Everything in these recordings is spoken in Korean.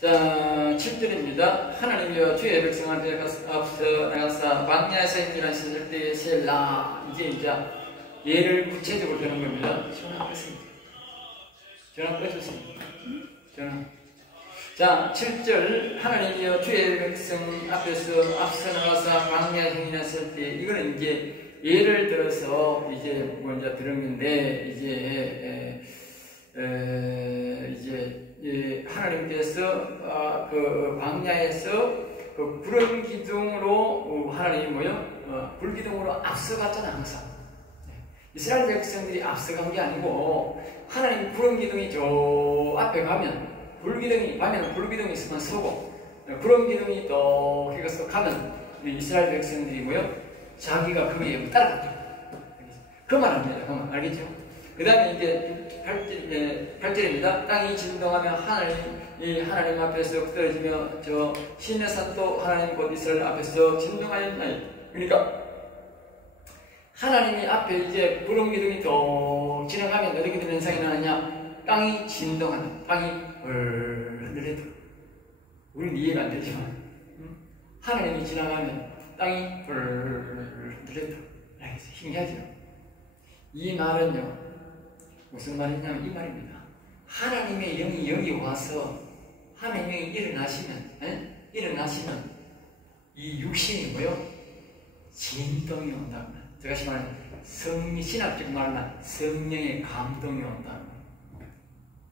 자, 7절입니다. 하나님이여 주의 백성한테 앞서 나가사 광야에서 힘들하셨을 때 셀라. 이제 예를 구체적으로 드는 겁니다. 전화 끄세요. 전화 꺼주세요. 전화. 자, 7절 하나님이여 주의 백성 앞에서 앞서 나가사 광야에 힘들하셨을 때, 이거는 이제 예를 들어서 이제 먼저 들은 건데, 하나님께서 그 광야에서 그 구름 기둥으로 하나님이 불기둥으로 앞서갔잖아 항상. 이스라엘 백성들이 앞서간 게 아니고 하나님 구름 기둥이 저 앞에 가면 불기둥이 있으면 서고, 구름 기둥이 또 거기서 가면 이스라엘 백성들이 자기가 거기에 따라갔다. 그 말합니다. 그 말 알겠죠? 그 다음에 이제 8절입니다. 땅이 진동하며 하나님 앞에서 떨어지며 저 신의 산도 하나님 곧 이스라엘 앞에서 진동하였나니. 그러니까 하나님이 앞에 이제 구름 기둥이 또 지나가면 어떻게 되는 현상이 나느냐? 땅이 진동하는, 땅이 흔들리다. 우리는 이해가 안 되지만 하나님이 지나가면 땅이 흔들린다. 알겠어요? 신기하죠? 이 말은요, 무슨 말이냐면 이 말입니다. 하나님의 영이 여기 와서 하나님의 영이 일어나시면 이 육신이 진동이 온다고. 제가 말하는 신학적 말하면 성령의 감동이 온다고.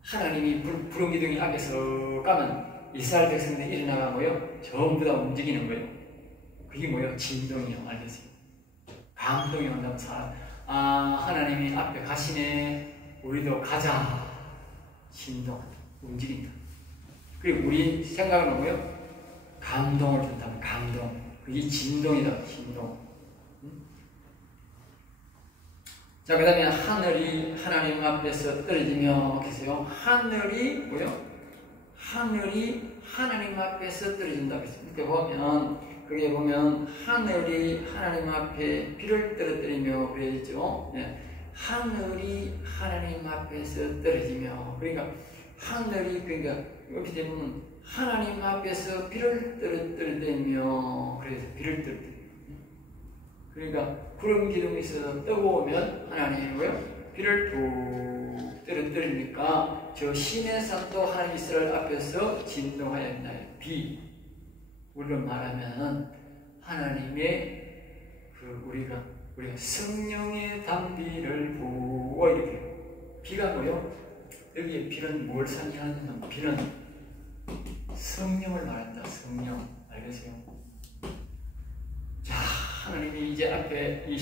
하나님이 구름 기둥이 앞에서 가면 이스라엘 백성들이 일어나가고요, 전부 다 움직이는 거예요. 그게 진동이요. 알겠어요? 감동이 온다면 하나님이 앞에 가시네. 우리도 가자. 진동, 움직인다. 그리고 우리 생각은 감동을 준다면 감동. 그게 진동이다. 진동. 자, 그 다음에 하늘이 하나님 앞에서 떨어지며 계세요. 하늘이 하늘이 하나님 앞에서 떨어진다. 밑에 거기에 보면 하늘이 하나님 앞에 비를 떨어뜨리며 그래야죠. 네. 하늘이 하나님 앞에서 떨어지며, 그러니까 이렇게 되면 하나님 앞에서 비를 떨어뜨리며, 그래서 비를 떨어뜨리며, 그러니까 구름 기둥이 있어서 뜨거우면 하나님이 비를 뚝 떨어뜨리니까 저 신의 산도 하나님 이스라엘 앞에서 진동하였나요? 비. 우리로 말하면 하나님의 우리가 성령의 단비를 부어 이렇게. 비가 여기에 비는 뭘 상징하냐면 비는 성령을 말한다. 성령. 알겠어요? 자, 하나님이 이제 앞에 이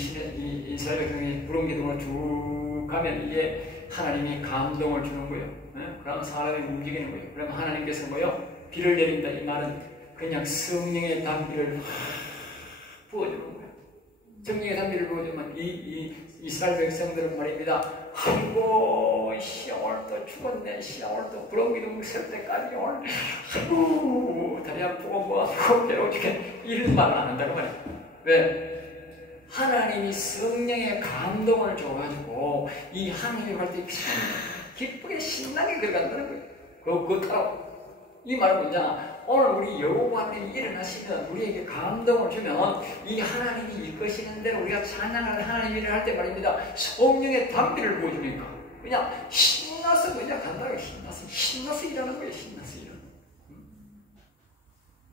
이스라엘 백성이 구름 기둥으로 쭉 가면 이제 하나님이 감동을 주는 거예요. 그러면 사람이 움직이는 거예요. 그러면 하나님께서 비를 내린다. 이 말은 그냥 성령의 단비를 부어주는 거예요. 성령의 단비를 부어주면 이 이스라엘 백성들은 말입니다. 아이고, 시월도 죽었네. 시월도 구름 기둥 설 때까지 아이고, 다리 아프고 아프고 괴로워 죽겠네. 이런 말을 안 한다고 말이에요. 왜? 하나님이 성령의 감동을 줘가지고 이 하나님이 할 때 기쁘게 신나게 들어간다는 거예요. 그거 따라. 이 말은 뭐냐? 오늘 우리 여호와님이 일어나시면 우리에게 감동을 주면 이 하나님이 이끄시는 대로 우리가 찬양하는 하나님 일을 할 때 말입니다. 성령의 단비를 보여주니까 그냥 신나서 그냥 간단하게 신나서 일하는 거예요. 신나서 일하는.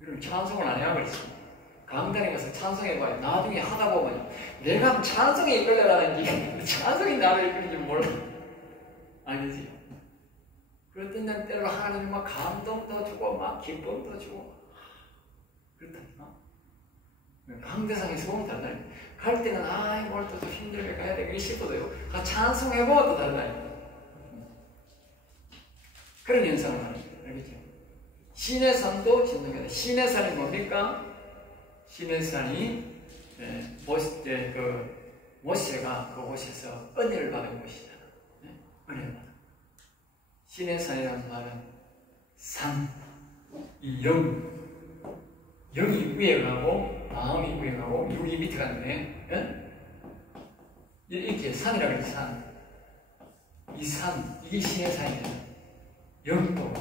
여러분 찬송을 안 해야 그랬습니다. 강단에 가서 찬송해봐요. 나중에 하다 보면 내가 찬송에 이끌려가는지 찬송이 나를 이끌는지 몰라. 아니지. 그랬던 날 때로 하나님이 막 감동도 주고 막 기쁨도 주고 그렇다니까. 강대상의 소원이 다르다니까. 갈 때는 오늘 또 힘들게 가야 되기 싶어도요. 찬송해보면 또 다르다니까. 그런 현상을 하는 거예요. 알겠죠? 신의 산도 진동이다. 신의 산이 뭡니까? 신의 산이 모세가 그곳에서 은혜를 받은 곳이잖아. 은혜를 받은. 신의 산이라는 말은 산, 이 영이 위에 가고 마음이 위에 가고 육이 밑에 가는데 이렇게 산이라고 해서 산. 이 산, 이게 신의 산이잖아. 영도.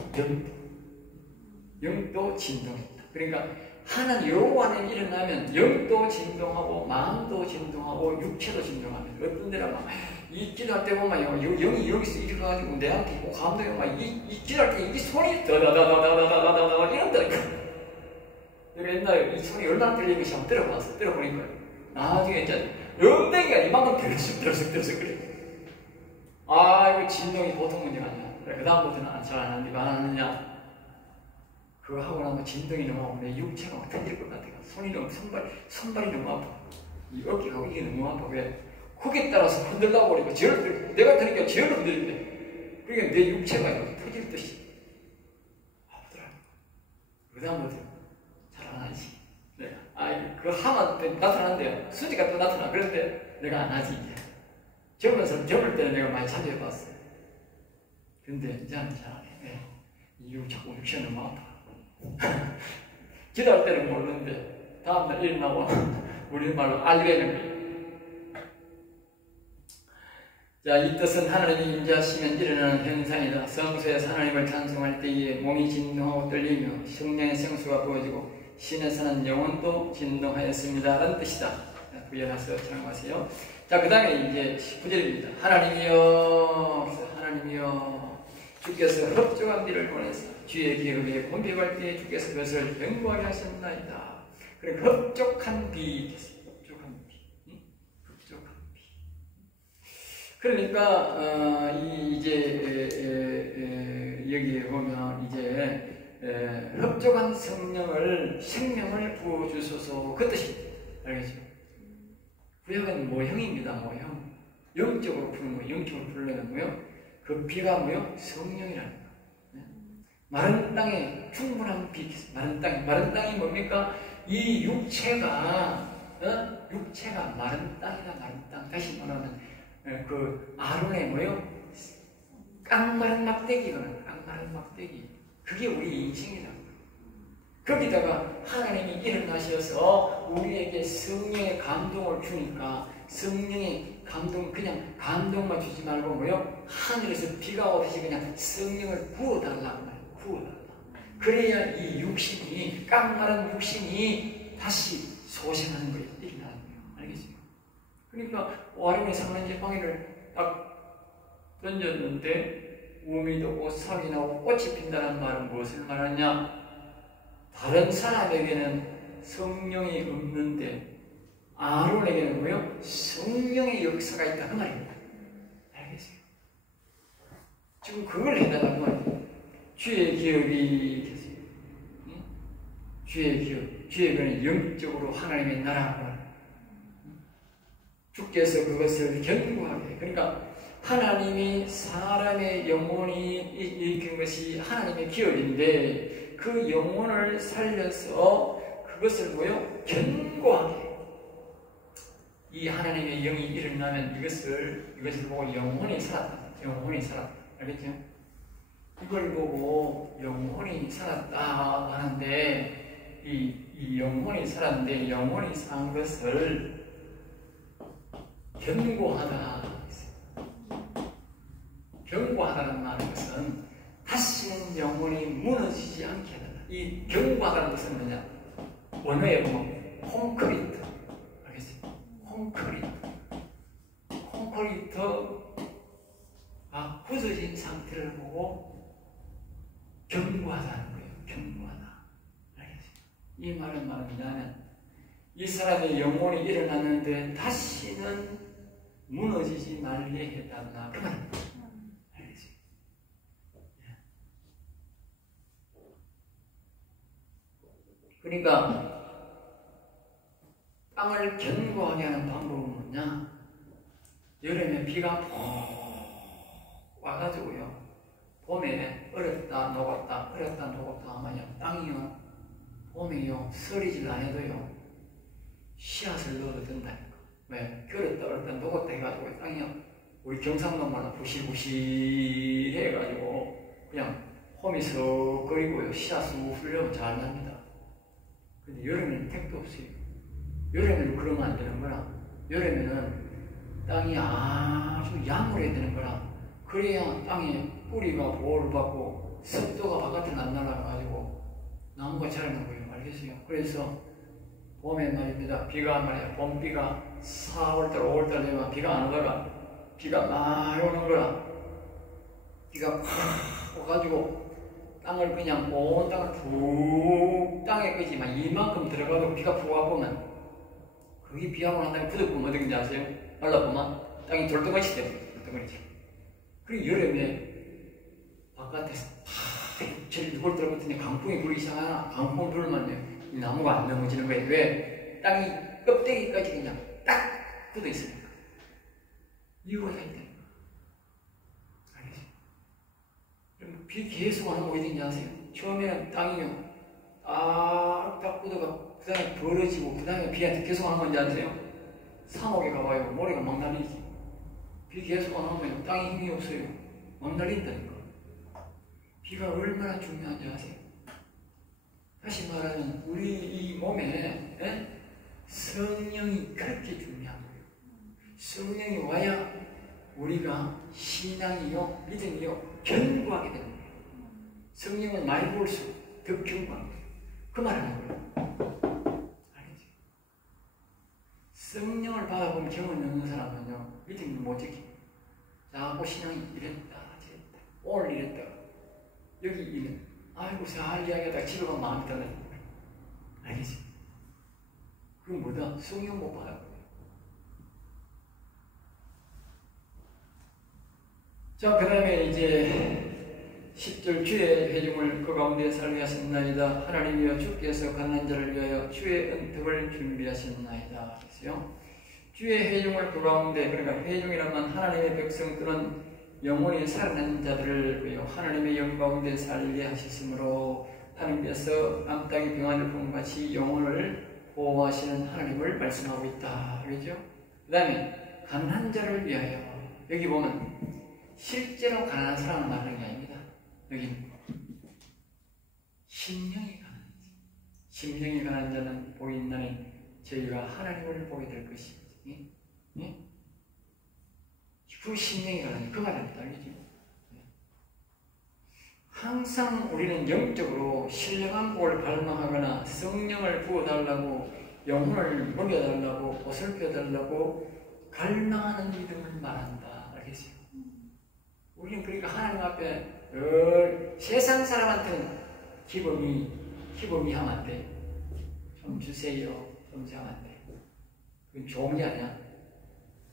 영도 진동했다. 그러니까 하나님 여호와 안에 일어나면 영도 진동하고 마음도 진동하고 육체도 진동합니다. 어떤 데는 막 이 기도할 때 보면 영이 여기서 이렇게 가지고 내한테 꼭 감동이 막 이 기도할 때 이 손이 더다다다다다다다다 이런다니까. 내가 옛날에 이 손이 얼마나 들리는 것이 한번 들어봤어. 들어보니까 나중에 이제 엉덩이가 이만큼 들썩들썩 그래. 아 이거 진동이 보통 문제가 아니야. 그래, 그 다음부터는 잘 안 하는데 안 하느냐. 그거 하고 나면 진동이 너무 아프고 내 육체가 막 터질 것 같아. 손이 너무 손발이 너무 아파. 이 어깨가 이게 너무 아파. 왜? 거기에 따라서 흔들다 버리고 내가 들으니까 제일 흔들리네. 그러니까 내 육체가 이렇게 터질 듯이 아프더라고. 그 다음부터 잘 안 하지. 내가 그 하면 나타나는데요. 수지가 또 나타나. 그런데 내가 안 하지 이제. 젊을 때는 내가 많이 자주 해봤어요. 근데 이제는 잘 안 해. 네. 이거 자꾸 육체가 너무 아파. 기도할 때는 모르는데 다음날 일어나고 우리말로 알게 되는 거예요. 자, 이 뜻은 하나님이 임재하시면 일어나는 현상이다. 성소에서 하나님을 찬송할 때에 몸이 진동하고 떨리며 성령의 생수가 부어지고 신에 사는 영혼도 진동하였습니다. 라는 뜻이다. 부연해서 참고하세요. 자, 그 다음에 이제 19절입니다. 하나님이여 주께서 흡족한 비를 보내서 주의 기업에 공백할 때에 주께서 그것을 견고하게 하셨나이다. 그러니까 흡족한 비 됐어요. 흡족한 비. 흡족한 비. 그러니까 여기에 보면 이제 흡족한 생명을 부어주소서 그 뜻입니다. 알겠죠? 구약은 모형입니다. 모형. 영적으로 푸는 거예요. 영적으로 풀려는 거예요. 그 비가 뭐요? 성령이라는 거예요. 마른 땅에 충분한 비. 마른 땅이 뭡니까? 이 육체가 마른 땅이다. 마른 땅. 다시 말하면 그 아론의 뭐요? 깡마른 막대기거든. 깡마른 막대기. 그게 우리 인생이라고. 거기다가 하나님이 일어나셔서 우리에게 성령의 감동을 주니까 성령의 감동, 그냥 감동만 주지 말고 뭐요? 하늘에서 비가 오듯이 그냥 성령을 부어달라고 말이에요. 부어달라. 그래야 이 육신이, 깡마른 육신이 다시 소생하는 거예요. 일어나는 거예요. 알겠어요? 그러니까 아론의 상란제방이를 딱 던졌는데 우음이 돋고 삭이 나고 꽃이 핀다는 말은 무엇을 말하냐? 다른 사람에게는 성령이 없는데 아론에게는 뭐요? 성령의 역사가 있다 그 말입니다. 알겠어요? 지금 그걸 해달라는 말이에요. 주의 기업이 됐어요. 응? 주의 기업, 주의 기업은 영적으로 하나님의 나라고 주께서 그것을 견고하게. 그러니까 하나님이 사람의 영혼이 일으킨 것이 하나님의 기업인데 그 영혼을 살려서 그것을 뭐요? 견고하게. 이 하나님의 영이 일어나면 이것을 보고 영혼이 살았다. 영혼이 살았다. 알겠죠? 이걸 보고 영혼이 살았다 하는데 이 영혼이 살았는데 영혼이 산 것을 견고하다. 견고하다는 말은 것은 다시는 영혼이 무너지지 않게 하다. 이 견고하다는 것은 뭐냐? 원어에 보면 콘크리트. 알겠어요? 콘크리트가 부서진 상태를 보고 견고하다는 거예요. 견고하다. 알겠어요? 이 말은 뭐냐면 이 사람의 영혼이 일어났는데 다시는 무너지지 말게 해달라. 그 말입니다. 알겠어요? 그러니까 땅을 견고하게 하는 방법은 뭐냐? 여름에 비가 푹 와가지고요. 봄에 얼었다 녹았다 얼었다 녹았다 하면요. 땅이요. 봄에요. 서리질 안 해도요. 씨앗을 넣어도 된다니까. 왜? 겨울에 얼었다 녹았다 해가지고 땅이요. 우리 경상도 말로 부실부실 해가지고 그냥 홈이 썩거리고요. 씨앗을 후려면 잘 납니다. 근데 여름에는 택도 없어요. 여름에는 그러면 안 되는 거라. 여름에는 땅이 아주 양호해야 되는 거라. 그래야 땅에 뿌리가 보호를 받고 습도가 바깥으로 안 날아가가지고 나무가 자라는 거예요. 알겠어요? 그래서 봄에 말입니다. 비가 말이야. 봄비가 4월달, 5월달 되면 비가 안 오다가 비가 많이 오는 거라. 비가 팍 와가지고 땅을 그냥 온 땅을 푹 땅에 끄지만 이만큼 들어가도 비가 푹 와보면 그게 비하고 난 다음에 부득보면 어떻게 아세요? 말라보면 땅이 돌덩어리지 돼요. 돌덩어리지. 그리고 여름에 바깥에서 팍 저리 누굴 들어갔더니 강풍이 불기 시작하나 강풍 불면요 이 나무가 안 넘어지는 거예요. 왜? 땅이 껍데기까지 그냥 딱 굳어 있으니까. 이유가 다 있다니까. 알겠어요? 그럼 비 계속 안 오고 있는지 아세요? 처음에는 땅이요 딱 굳어가 그 다음에 벌어지고 그 다음에 비한테 계속 하는 건지 아세요? 3월에 가봐요. 모래가 막 날리지. 비 계속 안 오면 땅에 힘이 없어요. 막 날린다니까. 비가 얼마나 중요한지 아세요? 다시 말하면 우리 이 몸에 성령이 그렇게 중요한 거예요. 성령이 와야 우리가 신앙이요 믿음이요 견고하게 되는 거예요. 성령은 많이 볼수록 더 견고한 거예요. 그 말하는 거예요. 알겠지? 성령을 받아보면 경험 없는 사람은요 믿음이 못 지키. 자꾸 신앙이 이랬다 저랬다 오늘 이랬다 여기 이래 아이고 잘 이야기하다가 집에 가면 마음이 떠나는 거야. 알겠지? 그건 뭐다? 성령 못 받아. 자, 그 다음에 이제 10절 주의 회중을 그 가운데 살게 하셨나이다. 하나님이여 주께서 갓난 자를 위하여 주의 은택을 준비하셨나이다. 그랬어요. 주의 회중을 그 가운데, 그러니까 회중이라면 하나님의 백성 또는 영혼이 살아난 자들을 하나님의 영 가운데 살게 하셨으므로 하나님께서 암 땅의 평안을 품같이 영혼을 보호하시는 하나님을 말씀하고 있다. 그렇죠? 그 다음에 가난한 자를 위하여 여기 보면 실제로 가난한 사람을 말하는 게 아닙니다. 여기 심령이 가난한 자. 심령이 가난한 자는 보인 날에 저희가 하나님을 보게 될 것입니다. 예? 그 심령이 가난한 그 말입니다. 알겠죠? 항상 우리는 영적으로 신령한 복을 갈망하거나 성령을 부어달라고 영혼을 먹여달라고 보살펴달라고 갈망하는 믿음을 말한다. 알겠어요? 우리는 그러니까 하나님 앞에 세상 사람한테는 기범이 하면 안 돼. 좀 주세요. 좀 하면 안 돼. 그건 좋은 게 아니야.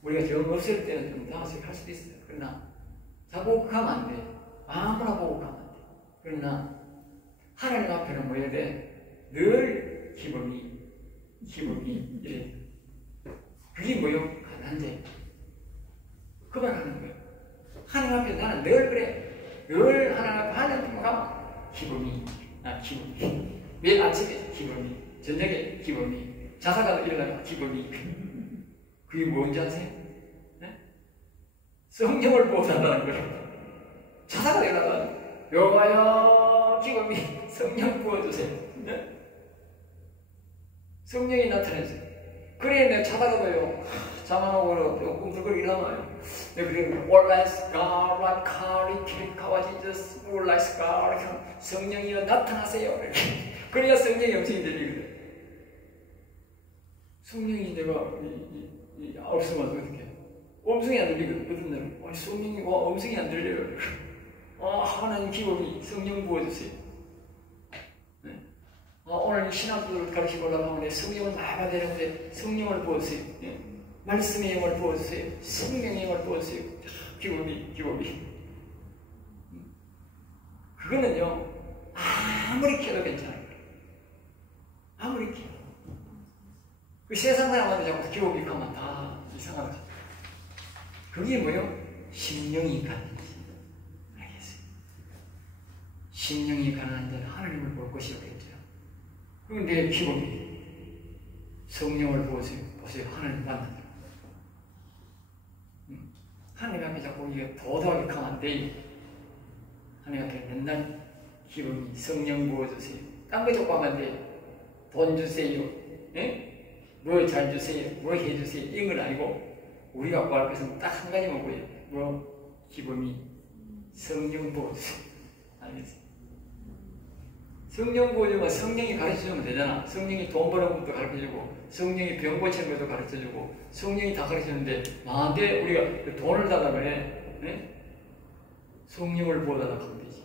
우리가 정 없을 때는 좀 당황스럽게 할 수도 있어요. 그러나 자복하면 안 돼. 아무나 보고하면 안 돼. 그러나 하나님 앞에는 뭐 해야 돼? 늘 기범이 이래. 그게 뭐요? 가난제. 그 말 하는 거예요. 하나님 앞에 나는 늘 그래. 늘 하나님 앞에 하나님 가면 기범이. 매일 아침에 기범이. 저녁에 기범이. 자다가 일어나면 기범이. 그게 뭔지 아세요? 네? 성령을 보호한다는 거예요. 자다가 일어나면 여호와여 기범이 성령 부어주세요. 네? 성령이 나타내세요. 그래 내가 자다가도요 잠안오고 꿈틀거리고 일어나요. 그래 올라이스 가라 카리 킬카와 지저스 올라이스 가라 성령이여 나타나세요. 그래야 성령의 음성이 들리거든. 성령이 내가 없으면 어떻게 음성이 안 들리거든. 어떤 날은 성령이 음성이 안 들려요. 하나님 기범이 성령 부어주세요. 네? 오늘 신학교를 가르치고 올라가면 성령을 많이 받아야 되는데 성령을 부어주세요. 네? 말씀의 영을 부어주세요. 성령의 영을 부어주세요. 기범이 그거는요 아무리 키워도 괜찮아요. 아무리 키워 그 세상 사람한테 자꾸 기범이 하면 다 이상하다. 그게 뭐요? 심령이 가난한 자. 알겠어요? 심령이 가난한 자는 하나님을 볼 것이 없겠죠. 그럼 내 기범이 성령을 보세요. 하나님 만난다. 하나님 앞에 자꾸 이게 도도하게 가면 안 돼요. 하나님 앞에 맨날 기범이 성령 부어주세요. 딴 거 자꾸 하면 안 돼요. 돈 주세요. 예? 뭐 잘 주세요. 뭐 해주세요. 이건 아니고 우리가 구할 것은 딱 한 가지만 구해요. 뭐 기범이 성령 부어주세요. 알겠어요? 성령 부어주면 성령이 가르쳐주면 되잖아. 성령이 돈 버는 것도 가르쳐주고, 성령이 병 고치는 것도 가르쳐주고, 성령이 다 가르쳐주는데, 나한테 우리가 돈을 달라 그래. 네? 성령을 부어달라고 하면 되지.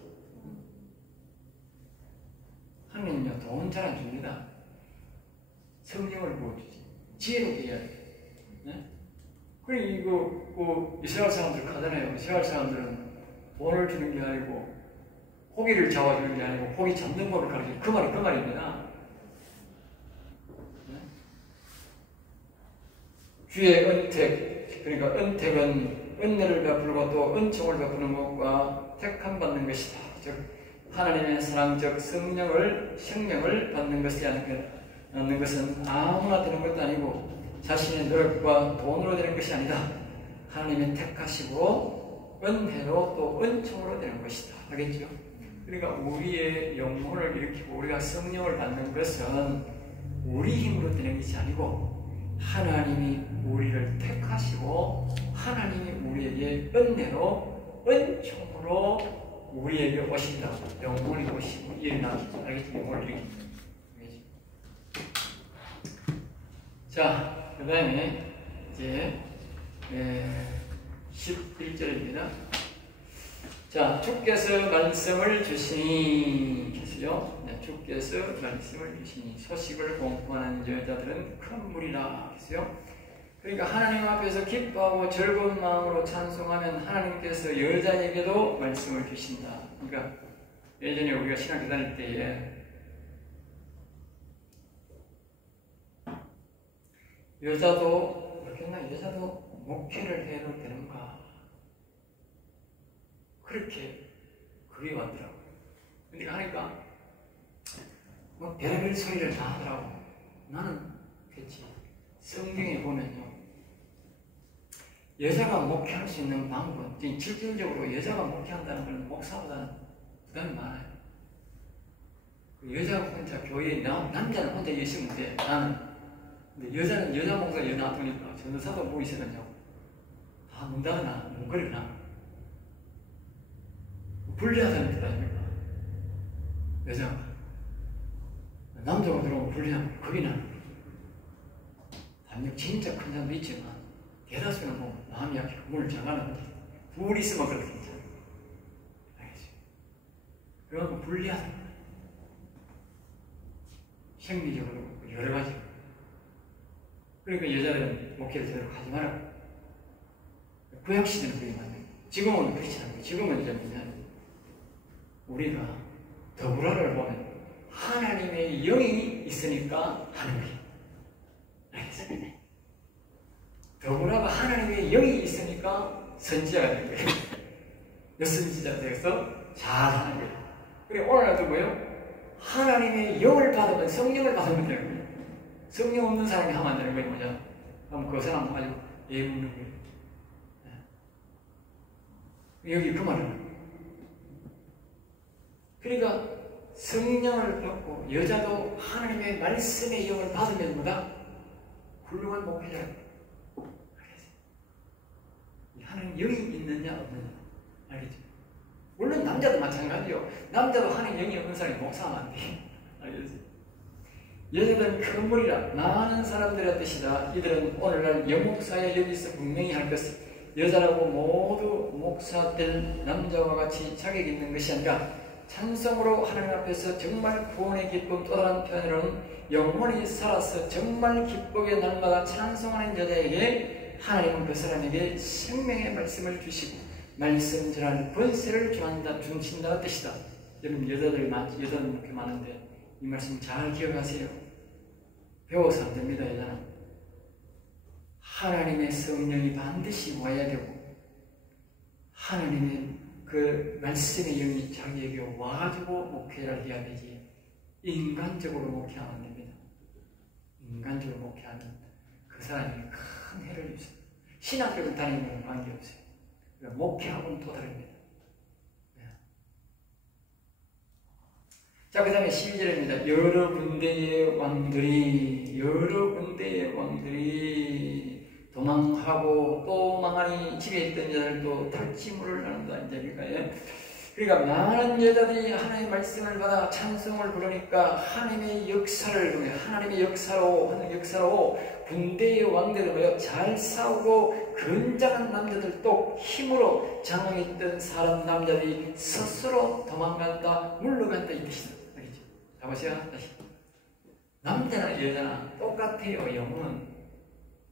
하나님은요, 돈 잘 안 줍니다. 성령을 부어주지. 지혜롭게 해야 돼. 네? 그리고 이스라엘 사람들 가잖아요. 이스라엘 사람들은 돈을 주는 게 아니고, 고기를 잡아주는 게 아니고 고기 잡는 법을 가르치는 그 말입니다. 네? 주의 은택, 그러니까 은택은 은혜를 베풀고 또 은총을 베푸는 것과 택함 받는 것이다. 즉 하나님의 사랑, 즉 성령을 받는 것이 않는 것은 아무나 되는 것도 아니고 자신의 노력과 돈으로 되는 것이 아니다. 하나님이 택하시고 은혜로 또 은총으로 되는 것이다. 알겠죠? 그러니까 우리의 영혼을 일으키고 우리가 성령을 받는 것은 우리 힘으로 되는 것이 아니고 하나님이 우리를 택하시고 하나님이 우리에게 은혜로 은총으로 우리에게 오신다. 영혼이 오시고 일어나시죠. 알겠죠? 영혼을 일으키죠. 자, 그 다음에 이제 11절입니다. 자, 주께서 말씀을 주시니 계세요. 네, 주께서 말씀을 주시니 소식을 공포하는 여자들은 큰 무리라 계세요. 그러니까 하나님 앞에서 기뻐하고 즐거운 마음으로 찬송하면 하나님께서 여자에게도 말씀을 주신다. 그러니까 예전에 우리가 신학교 다닐 때에 여자도 그렇겠나? 여자도 목회를 해도 되는가? 그렇게 그게 왔더라고요. 근데 하니까 뭐 별별 소리를 다 하더라고. 나는 그렇지. 성경에 보면요, 여자가 목회할 수 있는 방법, 실질적으로 여자가 목회한다는 건 목사보다는 부담이 많아요. 여자가 혼자 교회에 남자는 혼자 있으면 돼. 나는. 근데 여자는 여자 목사 놔두니까 전도사도 뭐 있으면요, 다 문닫으나 문거리나 불리하다는 뜻 아닙니까? 여자가 남자가 들어오면 불리하면 거기는 단역 진짜 큰 사람도 있지만 대다수는 뭐 마음이 약해 문을 잠가는 거지. 둘이 있으면 그렇게 괜찮아. 알겠지? 그러면 불리하다. 생리적으로 여러 가지. 그러니까 여자들은 목회를 제대로 하지 마라. 구약시대는 그게 맞네. 지금은 그렇지 않아요. 지금은 이제 뭐냐면 우리가 더불어를 보면 하나님의 영이 있으니까 하는 거예요. 알겠습니다. 더불어가 하나님의 영이 있으니까 선지자가 되는 거예요. 여선지자가 되어서 잘하는 거예요. 그리고 오늘날도 뭐예요? 하나님의 영을 받으면 성령을 받으면 되는 거예요. 성령 없는 사람이 하면 안 되는 거예요. 뭐냐? 그럼 그 사람 아주 예묻는 거예요. 여기 그 말은 그러니까 성령을 받고 여자도 하나님의 말씀의 영을 받으면 뭐다? 훌륭한 목회자. 하나님 영이 있느냐 없느냐. 알겠죠? 물론 남자도 마찬가지요. 남자도 하나님 영이 없는 사람이 목사하면 안 돼. 알겠지? 여자들은 큰 무리라 많은 사람들의 뜻이다. 이들은 오늘날 여목사에 여기서 분명히 할 것이 여자라고 모두 목사될 남자와 같이 자격 있는 것이 아니라 찬송으로 하나님 앞에서 정말 구원의 기쁨, 또 다른 표현으로는 영혼이 살아서 정말 기쁘게 날마다 찬송하는 여자에게 하나님은 그 사람에게 생명의 말씀을 주시고 말씀 전할 권세를 주신다는 뜻이다. 여러분 여자들이 그렇게 많은데 이 말씀 잘 기억하세요. 배워서 안 됩니다. 여자는 하나님의 성령이 반드시 와야 되고 하나님의 그 말씀의 영이 자기에게 와가지고 목회를 해야 되지 인간적으로 목회하면 안 됩니다. 인간적으로 목회하면 그 사람이 큰 해를 입어요. 신학교를 다니는 건 관계없어요. 그러니까 목회하고는 또 다릅니다. 자, 그 다음에 12절입니다. 여러 군대의 왕들이 도망하고 또 망하니 집에 있던 자들도 탈취물을 나눈다. 이제 그러니까 그러니까 많은 여자들이 하나님의 말씀을 받아 찬송을 부르니까 하나님의 역사를 하나님의 역사로 군대의 왕들을 보여 잘 싸우고 건장한 남자들도 힘으로 장악했던 사람 남자들이 스스로 도망간다 물러간다 이 뜻이다. 알겠죠? 자 보세요. 다시 남자나 여자나 똑같아요.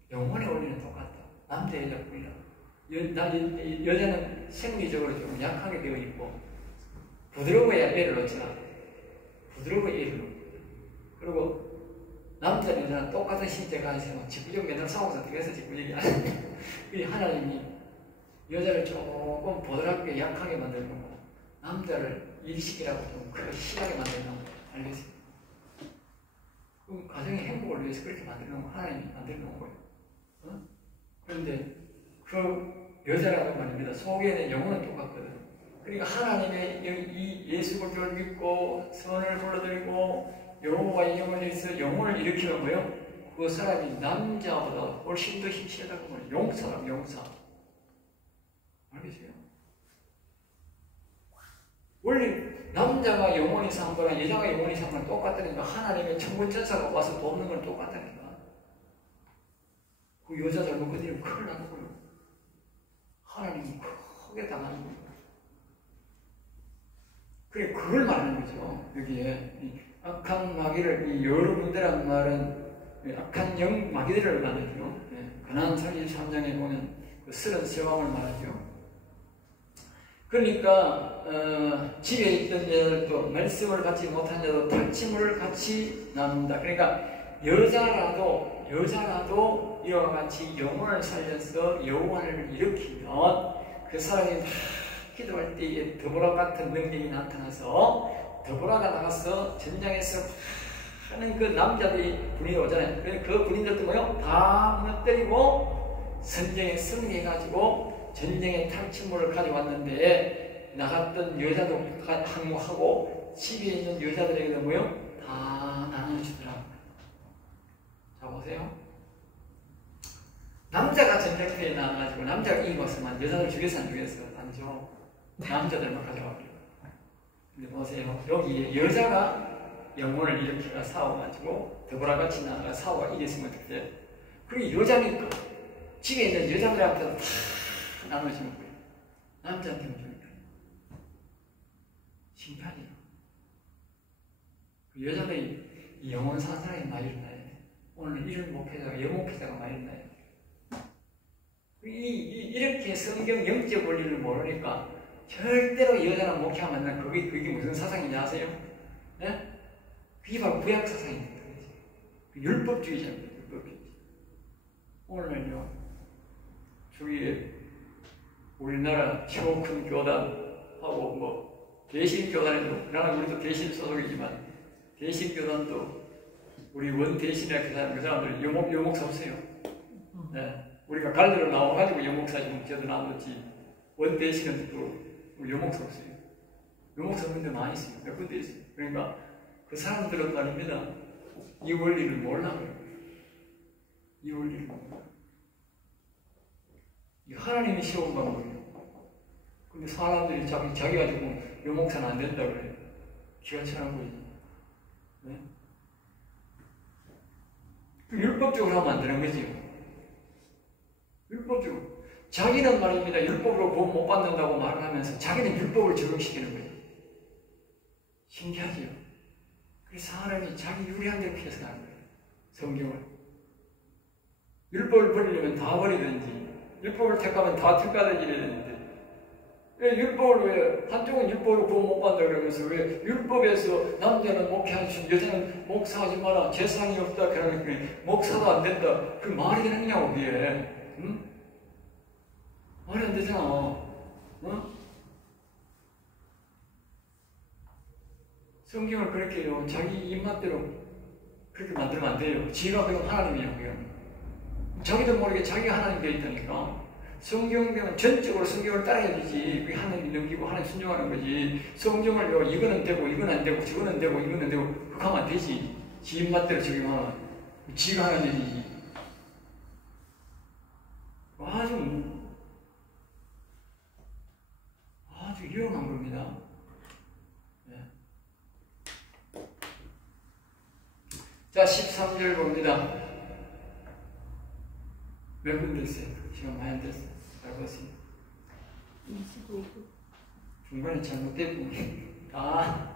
영혼의 원리는 똑같다. 남자 여자뿐이라. 여자는 생리적으로 좀 약하게 되어 있고 부드러워야 애를 놓잖아. 부드러워야 애를 놓고 그리고 남자 여자는 똑같은 신체가 있으면 직구적 맨날 싸워서 어떻게 해서 직구적이 이 하나님이 여자를 조금 부드럽게 약하게 만들고 남자를 일식이라고 좀 크게 심하게 만드는 거 알겠습니다. 그 가정의 행복을 위해서 그렇게 만드는 거 하나님이 만드는 거예요. 그런데 그 여자라고 말입니다. 속에는 영혼은 똑같거든. 그러니까 하나님의 이 예수 그리스도를 믿고 선을 불러드리고 여호와의 영혼에 있어 영혼을 일으키는 거예요. 그 사람이 남자보다 훨씬 더 힘세다고 말해요. 용사. 알겠어요? 원래 남자가 영혼이 산 거랑 여자가 영혼이 산 거랑 똑같다니까. 하나님의 천군천사가 와서 돕는 건 똑같다니까. 그 여자 잘못 건드리면 큰일 나는 거예요. 하나님이 크게 당하는 거예요. 그래, 그걸 말하는 거죠. 여기에 악한 마귀를, 이 여러분들이란 말은 악한 마귀들을 말하죠. 가나안 33장에 보면 그 쓰는 세왕을 말하죠. 그러니까 집에 있던 자들도 말씀을 받지 못한 자도 탈취물을 같이 나눈다. 그러니까 여자라도 이와 같이 영혼을 살려서 여호와를 일으키면 그 사람이 막 기도할 때에 드보라 같은 능력이 나타나서 드보라가 나가서 전장에서 하는 그 남자들이 군인이 오잖아요. 그 군인들도 뭐요? 다 무너뜨리고 선쟁에 승리해가지고 전쟁의 탈취물을 가져왔는데 나갔던 여자도 항모하고 집에 있는 여자들에게도 뭐요? 다 나눠주더라고요. 자 보세요. 남자가 전쟁터에 나가가지고 남자가 이기고서만 여자들 죽여서 안 죽였어? 아니죠. 남자들만 가져가버려. 근데 보세요. 여기에 여자가 영혼을 일으키가 싸워가지고 더불어같이 나가 싸워가 이겼으면 어떻게 돼? 그리고 여자니까 집에 있는 여자들한테도 다 나눠주는 거예요. 남자한테는 주니까. 심판이에요. 그 여자들이 이 영혼 산 사람이 많이 일어나요. 오늘 이런 목회자가 여목회자가 많이 일어나요. 이렇게 성경 영적 원리를 모르니까 절대로 여자랑 목회하면 난 그게 무슨 사상인지 아세요? 네? 그게 바로 구약 사상입니다. 율법주의자입니다. 율법주의자. 오늘은요, 주위에 우리나라 최고 큰 교단하고 뭐 대신교단에도, 나는 우리도 대신 소속이지만 대신교단도 우리 원대신이라고 하는 그 사람들 요목사 없어요. 네. 우리가 갈대로 나와가지고 요목사 좀 저도 나눴지. 원대신은 또 요목사 없어요. 요목사 없는데 많이 있어요. 몇 군데 있어요. 그러니까 그 사람들은 말입니다. 이 원리를 몰라요. 이 원리를 몰라요. 이 하나님이 세운 방법이에요. 근데 사람들이 자기 가지고 요목사는 안 된다 그래요. 기가 차는 거지. 네? 율법적으로 하면 안 되는 거지요. 율법적으로. 자기는 말입니다. 율법으로 구원 못 받는다고 말을 하면서 자기는 율법을 적용시키는 거예요. 신기하지요. 그래서 사람이 자기 유리한 대로 피해서 가는 거예요. 성경을. 율법을 버리려면 다 버리든지, 율법을 택하면 다 택하든지 이래야 되는데, 왜 율법을 왜, 한쪽은 율법으로 구원 못 받는다 그러면서 왜 율법에서 남자는 목회하지, 여자는 목사하지 마라, 재상이 없다, 그러니까 목사도 안 된다. 그 말이 되느냐고, 그게. 응? 말이 안 되잖아. 응? 성경을 그렇게 해요. 자기 입맛대로 그렇게 만들면 안 돼요. 지가 그럼 하나님이에요. 그냥. 자기도 모르게 자기가 하나님 되어 있다니까. 성경은 전적으로 성경을 따라야 되지. 그게 하나님 넘기고 하나님 순종하는 거지. 성경을 이거는 되고 이건 안 되고 저거는 되고 이거는 안 되고 그렇게 하면 안 되지. 지 입맛대로 적용하면 지가 하나님이지. 아주 위험한 겁니다. 자, 13절 봅니다. 몇 분 됐어요? 시간 많이 안 됐어요. 잘 보세요. 25분. 중간에 잘못된 부분이 이제 다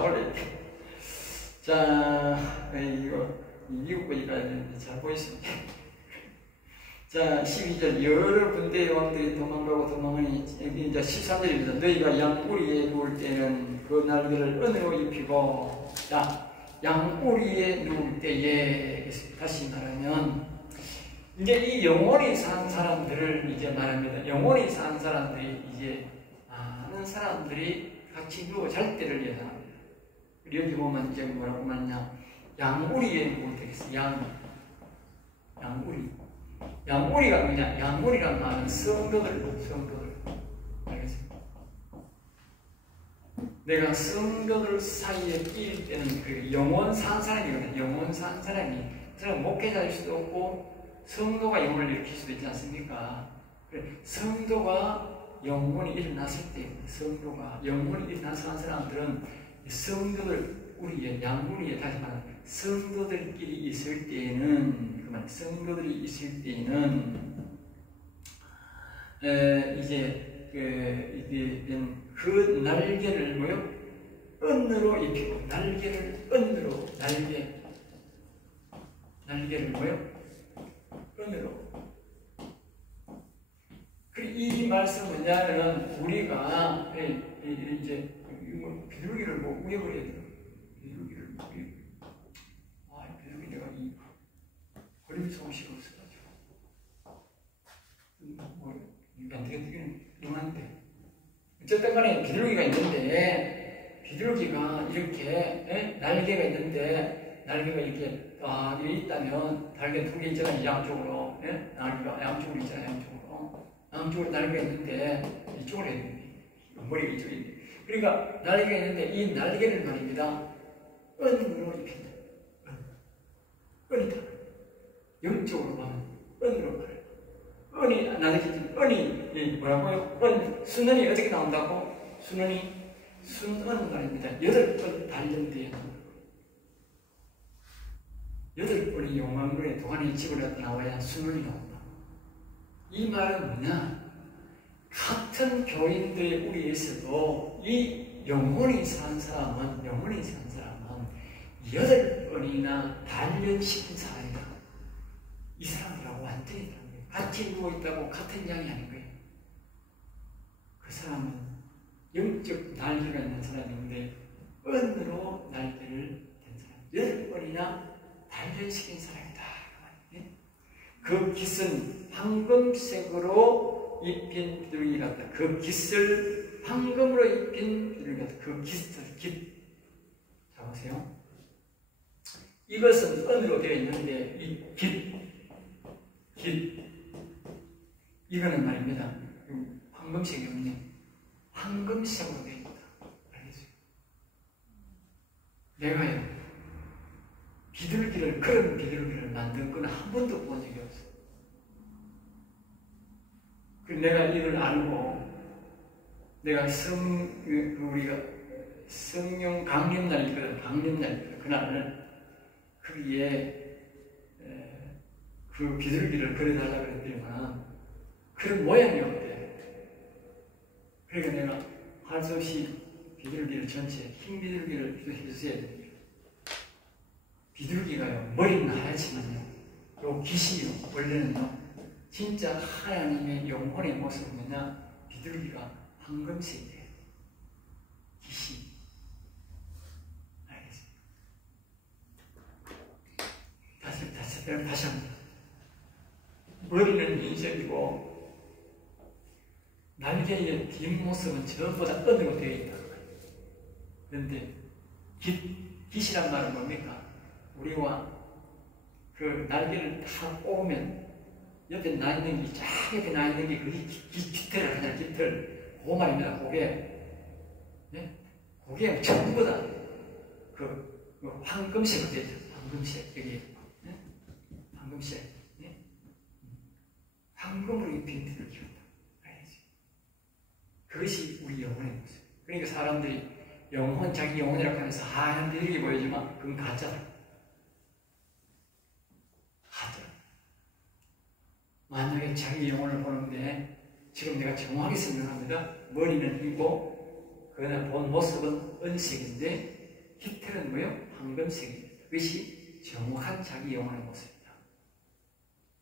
올려야 돼. 자, 이거 미국까지 가야 되는데 잘 보이십니까? 자, 12절. 여러 군대의 왕들이 도망가고 도망하니, 이제 13절입니다. 너희가 양우리에 누울 때는 그 날개를 은으로 입히고, 자, 양우리에 누울 때에, 다시 말하면, 이제 이 영원히 산 사람들을 이제 말합니다. 영원히 산 사람들이 이제 많은 사람들이 같이 누워 잘 때를 예상합니다. 여기 보면 이제 뭐라고 말하냐, 양우리에 누울 때겠어. 양우리. 양우리가 뭐냐? 양우리란 말은 성도들. 알겠습니까? 내가 성도들 사이에 끼일 때는 그 영원 산 사람이거든. 영원 산 사람이. 저는 목회자일 수도 없고, 성도가 영혼을 일으킬 수도 있지 않습니까? 성도가 영혼이 일어났을 때, 성도가 영혼이 일어나서 한 사람들은 성도들, 우리의 양우리에 다시 말하면 성도들끼리 있을 때에는, 그만 성도들이 있을 때에는 이제 그 날개를 뭐요? 은으로 입히고, 날개를 은으로, 날개를 뭐요? 은으로. 이 말씀은 뭐냐면 우리가 이제 비둘기를 뭐 우겨버려야 돼요. 비둘기를 비둘기가 이 허리 솜씨가 없어가지고 안 되겠는 누나인데 어쨌든 간에 비둘기가 있는데, 비둘기가 이렇게 날개가 있는데, 날개가 이렇게 이게 있다면, 날개 2개 있잖아요. 양쪽으로. 날개가 양쪽으로 있잖아요. 양쪽으로 날개가 있는데, 이쪽으로 있는데, 머리가 이쪽에 있는데. 그러니까 날개가 있는데, 이 날개를 말입니다. 은으로 입힌다. 은이다. 영적으로 가면 은으로 말해요. 은이, 은이, 뭐라고요? 순은이 어떻게 나온다고? 순은 말입니다. 8번 단련되어 나옵니다. 8번이 용왕군의 동안에 집어넣었다 나와야 순은이 나온다. 이 말은 뭐냐? 같은 교인들의 우리에서도 이 영혼이 산 사람은 8번이나 단련시킨 사람이다. 이 사람들하고 완전히 다른 거예요. 같이 누워있다고 같은 양이 아닌 거예요. 그 사람은 영적 날개가 있는 사람인데 은으로 날개를 댄 사람, 8번이나 단련시킨 사람이다. 그 깃은 황금색으로 입힌 비둘기 같다. 그 깃을 황금으로 입힌 비둘기 같다. 그 깃. 자, 보세요. 이것은 은으로 되어 있는데, 이 깃. 이거는 말입니다. 황금색이 없네. 황금색으로 되어 있다. 알겠어요? 내가요, 그런 비둘기를 만든 건 한 번도 본 적이 없어요. 내가 이걸 알고, 내가 우리가 성령 강림날이거든. 그날은 거기에 그 비둘기를 그려달라고 그랬더니만 그런 모양이 없대. 그러니까 내가 할 수 없이 비둘기를 전체 흰 비둘기를 해주셔야 됩니다. 비둘기가요, 머리는 하얗지만요, 요 깃이요, 원래는요, 진짜 하나님의 영혼의 모습은 뭐냐? 비둘기가 황금색이에요. 깃이. 알겠습니다. 다시 합니다. 머리는 흰색이고, 날개의 뒷모습은 전부 다 은으로 되어 있다. 그런데 깃이란 말은 뭡니까? 우리와 그 날개를 다 뽑으면 옆에 나 있는 게, 쫙 옆에 나 있는 게 그게 깃털을 하냐, 깃털. 그거 말입니다, 그게. 네? 그게 전부 다 황금색으로 되죠. 황금색, 여기. 네? 황금색. 네? 황금으로 입힌 비둘기다. 알겠지? 그것이 우리 영혼의 모습. 그러니까 사람들이 자기 영혼이라고 하면서 하얀 비둘기 보여주면 그건 가짜다. 만약에 자기 영혼을 보는데 지금 내가 정확하게 설명합니다. 머리는 이고 그는 본 모습은 은색인데 깃털은 뭐예요? 황금색입니다. 그것이 정확한 자기 영혼의 모습입니다.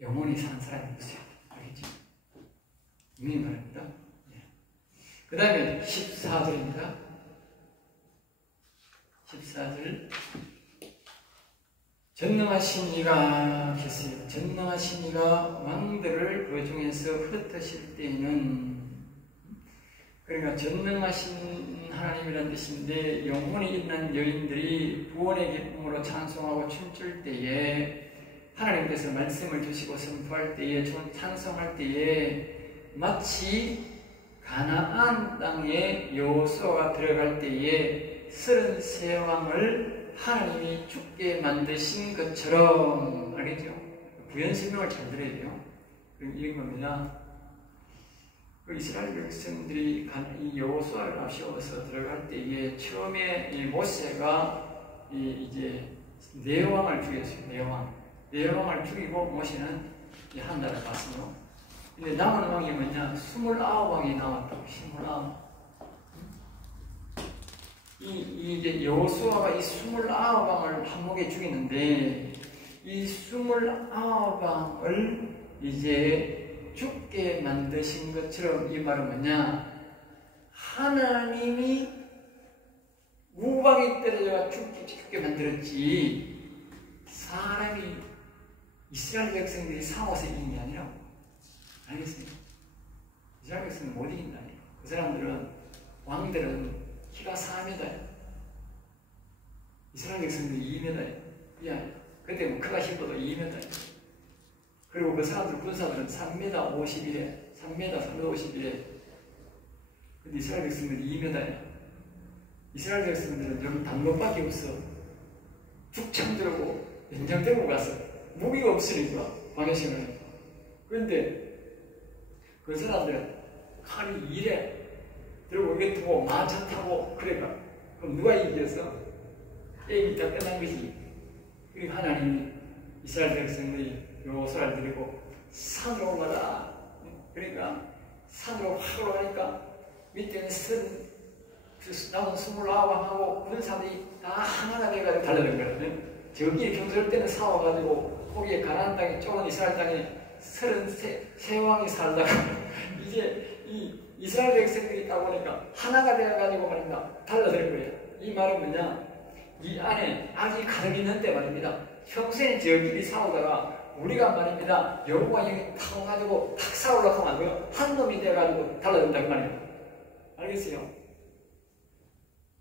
영혼이 사는 사람의 모습입니다. 알겠죠? 분명히 말합니다. 그 다음에 14절입니다. 14절 전능하신 이가 계세요. 전능하신 이가 왕들을 그 중에서 흩으실 때에는, 그러니까 전능하신 하나님이라는 뜻인데, 영혼이 있는 여인들이 구원의 기쁨으로 찬송하고 춤출 때에, 하나님께서 말씀을 주시고 선포할 때에, 찬송할 때에, 마치 가나안 땅에 여호수아가 들어갈 때에 33왕을 하나님이 죽게 만드신 것처럼, 알겠죠? 부연 설명을 잘 들어야 돼요. 그럼 이런 겁니다. 그 이스라엘 백성들이 이 여호수아를 앞세워서 들어갈 때에 처음에 이 모세가 이제 네 왕을 죽였어요. 네 왕을 죽이고 모세는 한 나라를 갔어요. 근데 남은 왕이 뭐냐? 29왕이 나왔다고. 29. 이제 여호수아가 이 29왕을 한목에 죽이는데, 이 29왕을 이제 죽게 만드신 것처럼, 이 말은 뭐냐? 하나님이 우방이 떨어져가 죽게 만들었지, 사람이, 이스라엘 백성들이 싸워서 이긴 게 아니라고. 알겠습니까? 이스라엘 백성은 못 이긴다니까. 그 사람들은, 왕들은 키가 4m야. 이스라엘 백성들이 2m야. 야, 그때 뭐 크가 힘도 2m야. 그리고 그 사람들, 군사들은 3m 51에, 3m 51에. 근데 이스라엘 백성들이 2m야. 이스라엘 백성들은 여기 단것밖에 없어. 죽창 들고 연장 들고 갔어. 무기가 없으니까, 방해심을 하니까. 그런데 그 사람들은 칼이 2래. 그리고 이게 두고 마차 타고, 그래가. 그럼 누가 이겼어? 게임이 다 끝난 거지. 그리고 하나님이 이스라엘 백성들이 여호수아를 데리고 산으로 올라가. 그러니까 산으로 확 올라가니까 밑에는 남은 29왕하고 군사들이 다 하나가 돼가지고 달려든 거야. 저기 경솔 때는 싸워가지고 거기에 가나안 땅에 좁은 이스라엘 땅에 33왕이 살다가 이제 이 이스라엘 백성들이 있다 보니까 하나가 되어가지고 말입니다. 달라들 거예요. 이 말은 뭐냐? 이 안에 악이 가득 있는데 말입니다. 평소에 저끼리 싸우다가 우리가 말입니다. 여호와 영이 탁 가지고 탁 싸우려고 하면 안 돼요. 한 놈이 돼가지고 달라든다 그 말이에요. 알겠어요?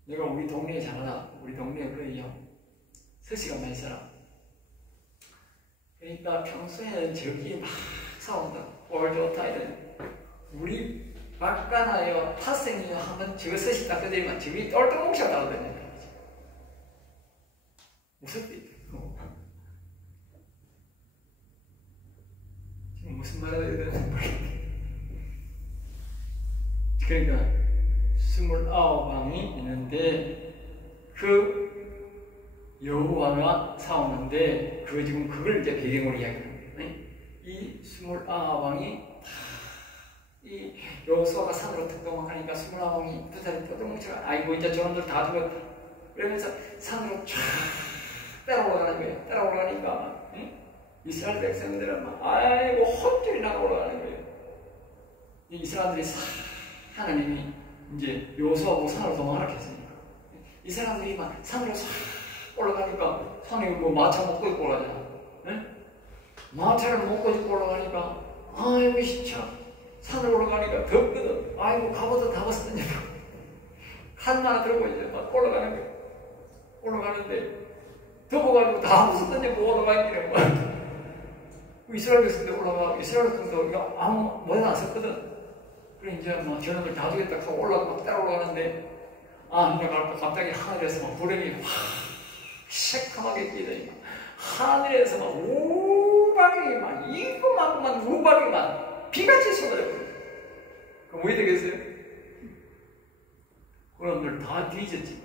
내가 우리 동네에 잘 알아. 우리 동네에 거의요. 서씨가 많이 살아. 그러니까 평소에는 저끼리 막 싸운다. 올 좋다 이런. 우리 막가나요 탓생이요 한번 저거 서시 딱 뜯으면 저기 똘똘뭉쳐 따라다니는 거지. 무섭지? 지금 무슨 말을 해야 되는지 모르겠네. 그러니까 29왕이 있는데 그 여호와가 싸우는데 그 지금 그걸 이제 배경으로 이야기하는 거예요. 이 29왕이 이 여호수아가 산으로 득동하니까 29왕이 두 사람이 득동뭉쳐가 아이고 이제 저놈들 다 죽었다. 그러면서 산으로 쫙 따라올라가는 거예요. 따라올라가니까 이스라엘 백성들은 막 아이고 헛들이 나가 올라가는 거예요. 이 사람들이 하나님이 이제 여호수아하고 산으로 도망하라 했으니까 이 사람들이 막 산으로 싹 올라가니까 산에 뭐 마차 못 끌고 올라가잖아. 마차를 못 끌고 올라가니까 아이고 진짜 산으로 올라가니까 덥거든. 아이고 갑옷도 다 벗었더니 칸 하나 들고 이제 막 올라가는 거야. 올라가는데 덮어가지고 다 벗었더니 뭐 올라가기는 거야. 이스라엘 백성들 올라가. 이스라엘 백성들 아무 뭐나 안 썼거든. 그래 이제 막 저놈들 다 죽였다 하고 올라가 막 따라 올라가는데 내가 갑자기 하늘에서 막 구름이 확 새카맣게 끼더니 하늘에서 막 우박이 막 이거만큼만 우박이 막 비같이 쏟아져버려. 그럼 왜 되겠어요? 그놈들 다 뒤졌지.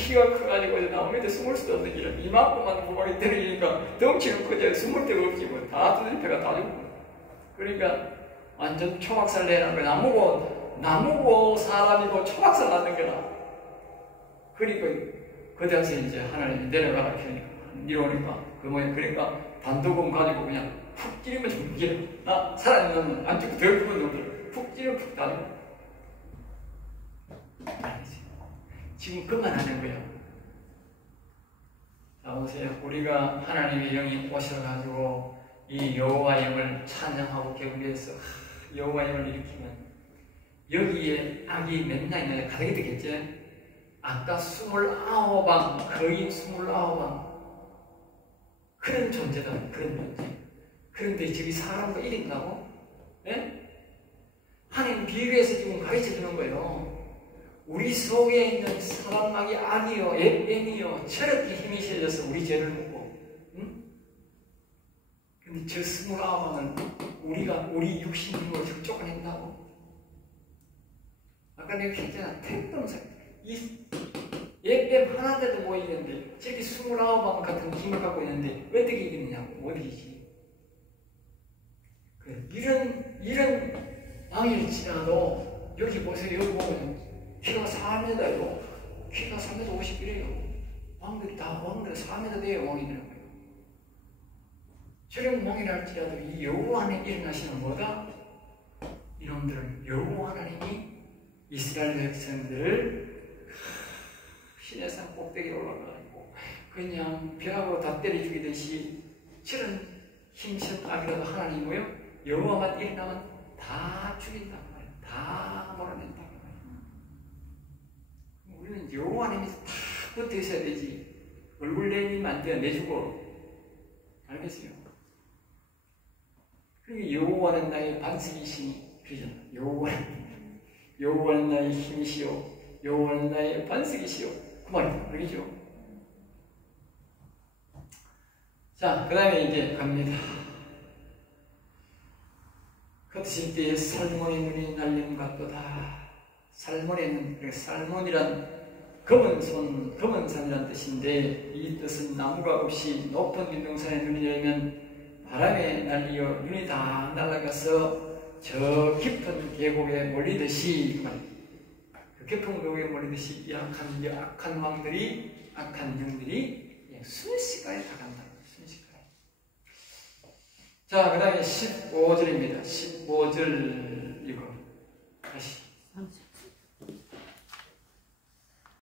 키가 커가지고 나무 밑에 숨을 수도 없는 길은 이만큼만 구멍이 들으니까 덩치는 커져 숨을 데가 없지 뭐. 다 두들패가 다 죽고. 그러니까 완전 초박살 내는 거야. 나무고 사람이고 초박살 나는 거라. 그리고 그 당시에 이제 하나님이 내려가라 이러니까 그 뭐야. 그러니까 단도금 가지고 그냥 푹 찌르면 죽게. 나 살아있는 놈은 안 죽고 더 죽은 놈들 푹 찌르면 푹 다 죽어. 지금 그만하는 거예요. 자, 보세요. 우리가 하나님의 영이 오셔가지고 이 여호와의 영을 찬양하고 경배해서 여호와의 영을 일으키면 여기에 악이 몇 냥이나 가득히 되겠지? 아까 29방, 거의 29방. 그런 존재다, 그런 존재. 그런데 저기 사람과 이긴다고? 예? 하나님 비유해서 지금 가르쳐 주는 거예요. 우리 속에 있는 사방막이 악이요, 앱뱀이요, 저렇게 힘이 세져서 우리 죄를 묻고, 응? 근데 저 29방은 우리 육신 힘으로 지금 쫓아낸다고? 아까 내가 했잖아. 택dom사. 이 앱뱀 하나인데도 못 이기는데, 저렇게 29방 같은 힘을 갖고 있는데, 왜 어떻게 이기느냐고, 못 이기지. 이런 왕일지라도, 여기 보세요. 여기 보면, 키가 4m예요. 키가 3m 51이에요. 왕들이 4m 돼요. 왕이더라고요. 저런 왕이랄지라도 이 여호와 안에 일어나시는 뭐다? 이놈들은 여호와 하나님이 이스라엘 백성들을 시내산 꼭대기에 올라가고 그냥 벼락으로 다 때려 죽이듯이 저런 힘센 악이라도 하나님이 뭐요? 여호와만 일어나면 다 죽인단 말이에요. 다 몰아낸다. 우리는 여호와 하나님이 다 붙어 있어야 되지. 얼굴 내밀면 안 돼요. 내주고. 알겠어요? 그리고 여호와는 나의 반석이시니 그러잖아. 여호와는 나의 힘이시오. 여호와는 나의 반석이시오. 그 말이에요. 알겠죠? 자, 그 다음에 이제 갑니다. 걷으실 때에 살몬의 눈이 날린 같도다. 살몬에는 살몬이란 검은 산이란 뜻인데 이 뜻은 나무가 없이 높은 윤동산에 눈이 열면 바람에 날리어 눈이 다 날아가서 저 깊은 계곡에 몰리듯이 그 깊은 계곡에 몰리듯이 악한 왕들이 악한 영들이 순식간에 다 간다. 순식간에. 자, 그 다음에 15절입니다. 15절 이거 다시